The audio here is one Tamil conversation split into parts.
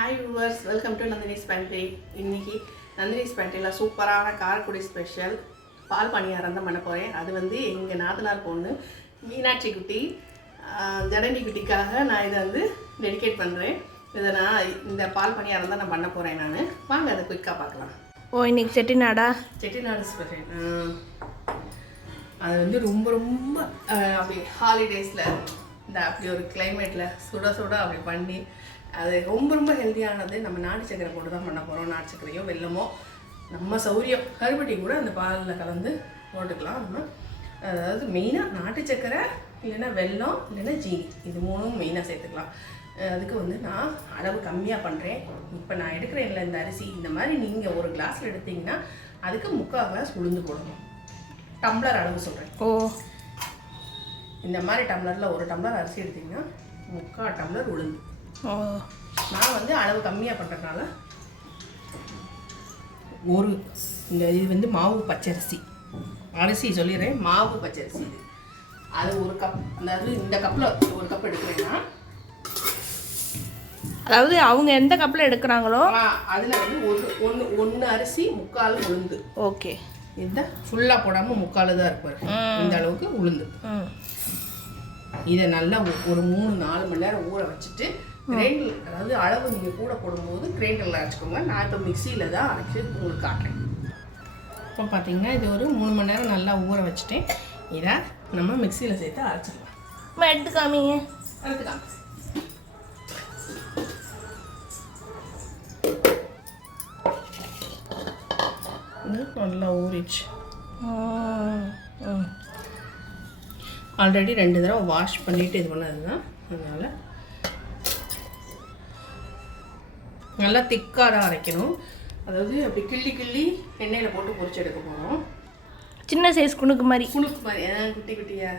Hi viewers welcome to Nandini's Pantry இன்னைக்கு நந்தினிஸ் பேண்ட்ரியில் சூப்பரான காரக்குடி ஸ்பெஷல் பால் பணியாரம் தான் பண்ண போகிறேன் அது வந்து எங்கள் நாத்தனார் பொண்ணு மீனாட்சி குட்டி ஜனனி குட்டிக்காக நான் இதை வந்து டெடிகேட் பண்ணுறேன் இதை நான் இந்த பால் பணியாரம் தான் நான் பண்ண போகிறேன் நான். வாங்க அதை குயிக்காக பார்க்கலாம். ஓ இன்னைக்கு செட்டிநாடா? செட்டிநாடு ஸ்பெஷல் அது வந்து ரொம்ப ரொம்ப அப்படி ஹாலிடேஸில் இந்த அப்படி ஒரு கிளைமேட்டில் சுட சுட அப்படி பண்ணி அது ரொம்ப ரொம்ப ஹெல்த்தியானது நம்ம நாட்டு சக்கரை போட்டு தான் பண்ண போகிறோம் நாட்டு சக்கரையோ வெல்லமோ நம்ம சௌரியம். கருப்பட்டி கூட அந்த பாலில் கலந்து போட்டுக்கலாம். நம்ம அதாவது மெயினாக நாட்டு சக்கரை இல்லைன்னா வெல்லம் இல்லைன்னா ஜீனி. இது மூணும் மெயினாக சேர்த்துக்கலாம். அதுக்கு வந்து நான் அளவு கம்மியாக பண்ணுறேன் இப்போ நான் எடுக்கிறேன்ல இந்த அரிசி இந்த மாதிரி நீங்கள் ஒரு கிளாஸில் எடுத்தீங்கன்னா அதுக்கு முக்கால் கிளாஸ் உளுந்து போடணும். டம்ளர் அளவு சொல்கிறேன் ஓ. இந்த மாதிரி டம்ளரில் ஒரு டம்ளர் அரிசி எடுத்தீங்கன்னா முக்கால் டம்ளர் உளுந்து. நான் வந்து அளவு கம்மியாக பண்ணுறதுனால ஒரு இந்த இது வந்து மாவு பச்சரிசி. அரிசி சொல்லிடுறேன். மாவு பச்சரிசி இது. அது ஒரு கப் அதாவது இந்த கப்பில் ஒரு கப் எடுக்கிறேன்னா அதாவது அவங்க எந்த கப்பில் எடுக்கிறாங்களோ? அதில் வந்து ஒரு ஒன்று ஒன்று அரிசி முக்கால் உளுந்து. ஓகே. இந்த ஃபுல்லாக போடாமல் முக்கால் தான் இருப்பார் இந்த அளவுக்கு உளுந்து. இதை நல்லா ஒரு மூணு நாலு மணி நேரம் ஊற வச்சுட்டு கிரைண்டர் அதாவது அளவு நீங்கள் கூட போடும்போது கிரைண்டரில் அரைச்சிக்கோங்க நான் இப்போ மிக்சியில் தான் அரைச்சி உங்களுக்கு காட்டுறேன். இப்போ பார்த்தீங்கன்னா இது ஒரு மூணு மணி நேரம் நல்லா ஊற வச்சுட்டேன். இதை நம்ம மிக்சியில் சேர்த்து அரைச்சிக்கலாம் அம்மா எடுத்து காமிங்க அரைச்சிக்கலாம் இது நல்லா ஊறிச்சு. ஆல்ரெடி ரெண்டு தடவை வாஷ் பண்ணிட்டு இது பண்ணது தான் அதனால் நல்லா திக்காக தான் அரைக்கணும். அதாவது அப்படி கிள்ளி கிள்ளி எண்ணெயில் போட்டு பொரிச்சு எடுக்க போகிறோம் சின்ன சைஸ் குணுக்கு மாதிரி. குணுக்கு மாதிரி குட்டி குட்டியா.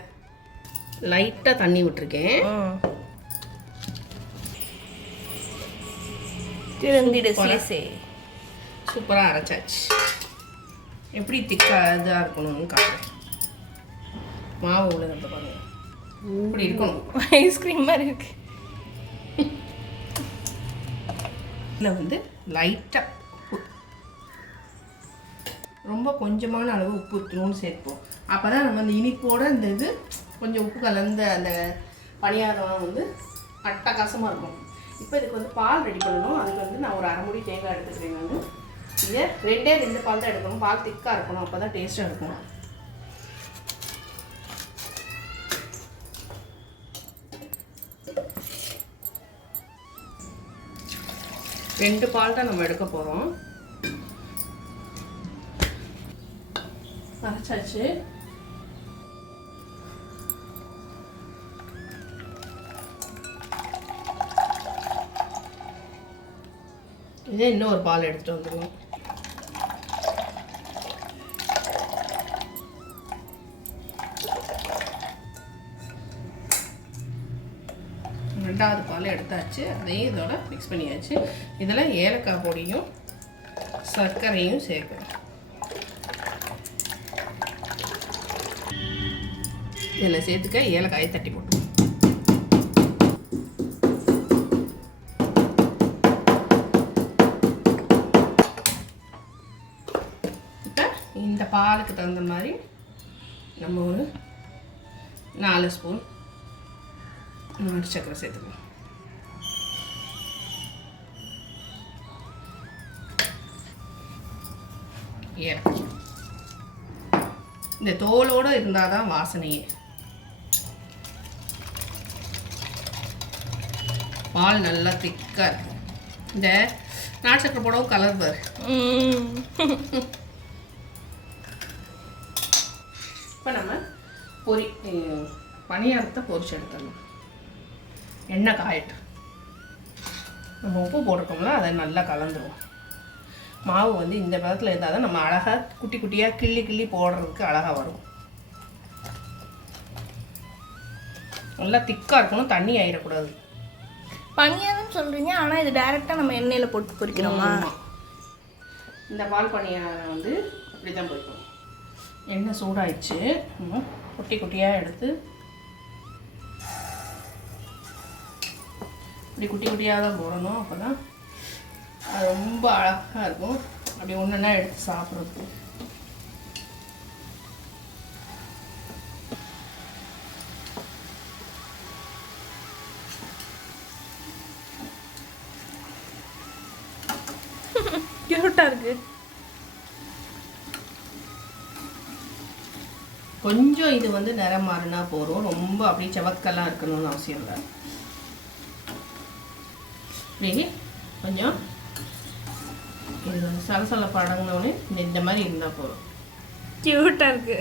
லைட்டாக தண்ணி விட்டுருக்கேன். சூப்பராக அரைச்சாச்சு. எப்படி திக்காக இதாக இருக்கணும்னு காட்டுறேன். மாவு உள்ள பாருங்க. இப்படி இருக்கணும். ஐஸ்கிரீம் மாதிரி இருக்கு. இதில் வந்து லைட்டாக உப்பு. ரொம்ப கொஞ்சமான அளவு உப்பு ஊற்றணும்னு சேர்ப்போம். அப்போ தான் நம்ம அந்த இனிப்போட இந்த இது கொஞ்சம் உப்பு கலந்த அந்த பணியாரம் வந்து அட்டகாசமாக இருக்கும். இப்போ இதுக்கு வந்து பால் ரெடி பண்ணணும். அதுக்கு வந்து நான் ஒரு அரை மூடி தேங்காய் எடுத்துக்கிறேன் நான். இதை ரெண்டே ரெண்டு பால் தான் எடுக்கணும். பால் திக்காக இருக்கணும். அப்போ தான் டேஸ்ட்டாக இருக்கும். ரெண்டு பால் தான் நம்ம எடுக்க போகிறோம் அரைச்சாச்சு இதே இன்னும் ஒரு பால் எடுத்துட்டு வந்துடுவோம் ரெண்டாவது பால் எடுத்தாச்சு அதையும் இதோட மிக்ஸ் பண்ணியாச்சு. இதில் ஏலக்காய் பொடியும் சர்க்கரையும் சேர்க்கணும் இதில் சேர்த்துக்க ஏலக்காயை தட்டி போட்டு. இப்போ இந்த பாலுக்கு தகுந்த மாதிரி நம்ம ஒரு நாலு ஸ்பூன் நாட்டு சக்கரை சேர்த்துக்கலாம் ஏலக்காய் இந்த தோலோடு இருந்தால் தான் வாசனையே. பால் நல்லா திக்காக இருக்கும். இந்த நாட்டு போடவும் கலர் பாரு இப்போ நம்ம பொரி பணியாரத்தை பொரிச்சு எடுத்துடலாம். எண்ணெய் காயட்டும். நம்ம உப்பு போட்டிருக்கோம்ல அதை நல்லா கலந்துருவோம். மாவு வந்து இந்த பதத்தில் இருந்தால் தான் நம்ம அழகாக குட்டி குட்டியாக கிள்ளி கிள்ளி போடுறதுக்கு அழகாக வரும். நல்லா திக்காக இருக்கணும் தண்ணி ஆயிடக்கூடாது. பனியாரம் சொல்றீங்க ஆனா இது டைரக்டா நம்ம எண்ணெயில போட்டு பொரிக்கிறோமா ஆமா. இந்த பால் பணியாரம் வந்து இப்படி தான் பொரிக்கணும் எண்ணெய் சூடாயிடுச்சு. நம்ம குட்டி குட்டியாக எடுத்து இப்படி குட்டி குட்டியாக தான் போடணும் அப்போ தான் அது ரொம்ப அழகாக இருக்கும். அப்படி ஒன்றுன்னா எடுத்து க்யூட்டாக இருக்கு. கொஞ்சம் இது வந்து நிறம் மாறினா போதும். ரொம்ப அப்படியே செவக்கெல்லாம் இருக்கணும்னு அவசியம் இல்லை. இப்படி கொஞ்சம் இது வந்து சலசல படங்கினோடனே இந்த மாதிரி இருந்தால் போதும். க்யூட்டாக இருக்கு.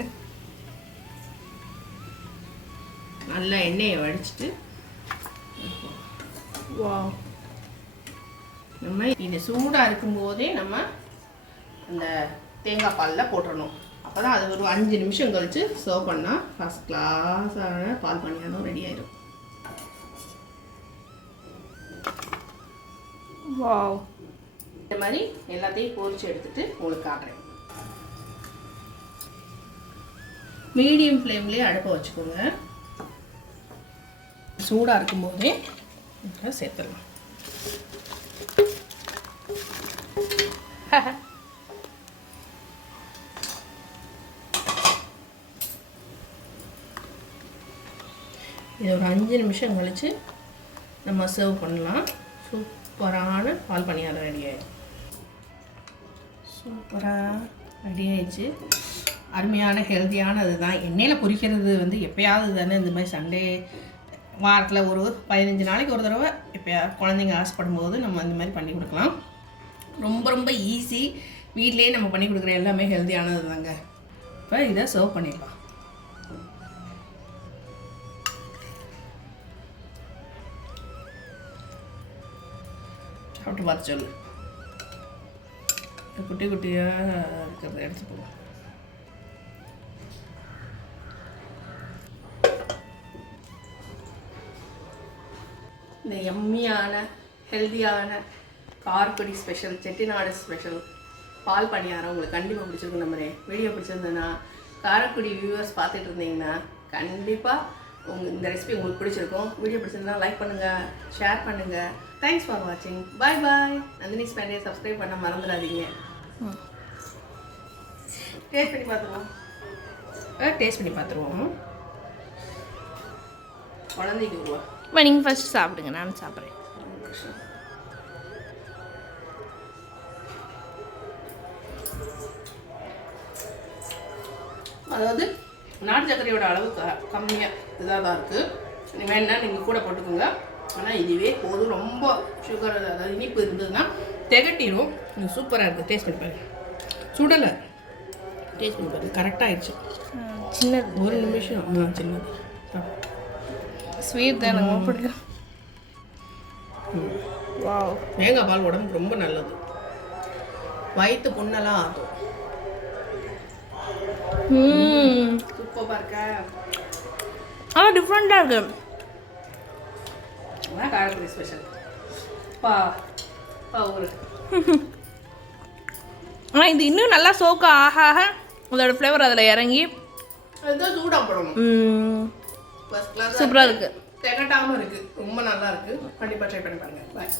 நல்லா எண்ணெயை வடிச்சிட்டு வாவ் நம்ம இது சூடாக இருக்கும்போதே நம்ம அந்த தேங்காய் பாலில் போட்டுடணும் அப்போ தான் அது ஒரு அஞ்சு நிமிஷம் கழித்து சர்வ் பண்ணால் ஃபஸ்ட் கிளாஸான பால் பணியாரம் ரெடி ஆயிடும் வாவ். இந்த மாதிரி எல்லாத்தையும் பொரிச்சு எடுத்துட்டு உங்களுக்கு காட்டுறேன். மீடியம் ஃப்ளேம்லேயே அடுப்பை வச்சுக்கோங்க. சூடாக இருக்கும்போதே இதில் சேர்த்துடலாம். இது ஒரு அஞ்சு நிமிஷம் கழித்து நம்ம சர்வ் பண்ணலாம். சூப்பரான பால் பணியாரம் ரெடி சூப்பராக ரெடி ஆயிடுச்சு. அருமையான ஹெல்த்தியானது தான் எண்ணெயில் பொரிக்கிறது வந்து எப்பயாவது தானே இந்த மாதிரி சண்டே வாரத்தில் ஒரு பதினஞ்சு நாளைக்கு ஒரு தடவை எப்பயா குழந்தைங்க ஆசைப்படும் போது நம்ம இந்த மாதிரி பண்ணி கொடுக்கலாம். ரொம்ப ரொம்ப ஈஸி வீட்லேயே நம்ம பண்ணி கொடுக்குற எல்லாமே ஹெல்த்தியானது தாங்க இப்போ இதை சர்வ் பண்ணிடலாம். சாப்பிட்டு பார்த்து சொல்லு. குட்டி குட்டியாக இருக்கிறத எடுத்து போடுவோம் இந்த எம்மியான ஹெல்தியான கார்குடி ஸ்பெஷல் செட்டிநாடு ஸ்பெஷல் பால் பணியாரம் உங்களுக்கு கண்டிப்பாக பிடிச்சிருக்கும் நம்பரே. வீடியோ பிடிச்சிருந்ததுன்னா காரக்குடி வியூவர்ஸ் பார்த்துட்டு இருந்தீங்கன்னா கண்டிப்பாக உங்கள் இந்த ரெசிபி உங்களுக்கு பிடிச்சிருக்கும் வீடியோ பிடிச்சிருந்தா லைக் பண்ணுங்கள் ஷேர் பண்ணுங்கள் தேங்க்ஸ் ஃபார் வாட்சிங் பாய் பாய் நந்தினி ஸ்பேண்டியை சப்ஸ்கிரைப் பண்ண மறந்துடாதீங்க. டேஸ்ட் பண்ணி பார்த்துருவோம். டேஸ்ட் பண்ணி பார்த்துருவோம். குழந்தைக்கு உருவா இப்போ நீங்கள் ஃபஸ்ட் சாப்பிடுங்க நான் சாப்பிட்றேன். அதாவது நாட்டு சர்க்கரையோட அளவு கம்மியாக இதாக தான் இருக்குது நீ வேணா நீங்கள் கூட போட்டுக்கோங்க. ஆனால் இதுவே போதும் ரொம்ப சுகர் அதாவது இனிப்பு இருந்ததுன்னா திகட்டிடும் இது சூப்பராக இருக்குது டேஸ்ட் பண்ணி பாருங்க. சுடலை. டேஸ்ட் பண்ணி பாருங்க. கரெக்டாக ஆயிடுச்சு. சின்னது. ஒரு நிமிஷம். ஆ சின்னது. ஸ்வீட் தான் ரொம்ப பிடிக்கும் வாவ் தேங்காய் பால் உடம்புக்கு ரொம்ப நல்லது. வயிற்று புண்ணெல்லாம் ஆகும் சூப்பராக இருக்கா? ஆனால் டிஃப்ரெண்ட்டாக இருக்கு. அதான் காரக்குடி ஸ்பெஷல் பா பா ஒரு ஆனால் இது இன்னும் நல்லா சோக்க ஆக ஆக அதோட ஃப்ளேவர் அதில் இறங்கி. சூடாக போடணும். ம், ஃபர்ஸ்ட் கிளாஸ் சூப்பரா இருக்கு. திகட்டாமல் இருக்குது ரொம்ப நல்லா இருக்குது கண்டிப்பாக ட்ரை பண்ணி பாருங்க. பாய்